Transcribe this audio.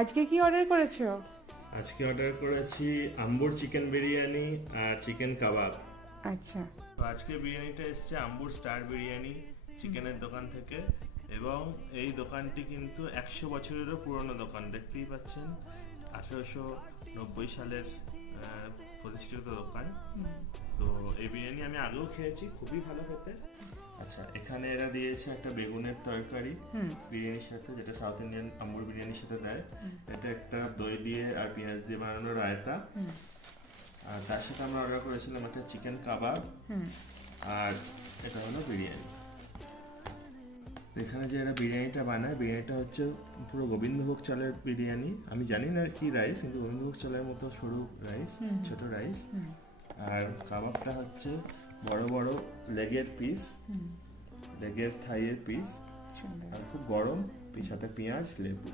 আজকে কি অর্ডার করেছো? আজকে অর্ডার করেছি আম্বুর চিকেন বিরিয়ানি আর চিকেন কাবাব। আচ্ছা। তো আজকে বিরিয়ানিটা এসছে আম্বুর স্টার বিরিয়ানি চিকেনের দোকান থেকে। এবং এই দোকানটি কিন্তু 100 বছরেরও পুরনো দোকান, দেখতেই পাচ্ছেন। 1890 সালের প্রতিষ্ঠিত দোকান। তো এই বিরিয়ানি আমি আগেও খেয়েছি, খুবই ভালো খেতে। আচ্ছা, এখানে এরা দিয়েছে একটা বেগুনের তরকারি বিরিয়ানির সাথে, যেটা সাউথ ইন্ডিয়ান আম্বুর বিরিয়ানির সাথে দেয়। এটা একটা দই দিয়ে আর পেঁয়াজ দিয়ে বানানো রায়তা। আর তার সাথে আমরা অর্ডার করেছিলাম একটা চিকেন কাবাব। আর এটা হলো বিরিয়ানি। এখানে যে এরা বিরিয়ানিটা বানায়, বিরিয়ানিটা হচ্ছে পুরো গোবিন্দভোগ চালের বিরিয়ানি। আমি জানি না কি রাইস, কিন্তু গোবিন্দভোগ চালের মতো সরু রাইস, ছোট রাইস। আর কাবাবটা হচ্ছে বড় বড় লেগের পিস, লেগের থাইয়ের পিস। আর খুব গরম, সাথে পেঁয়াজ লেবু।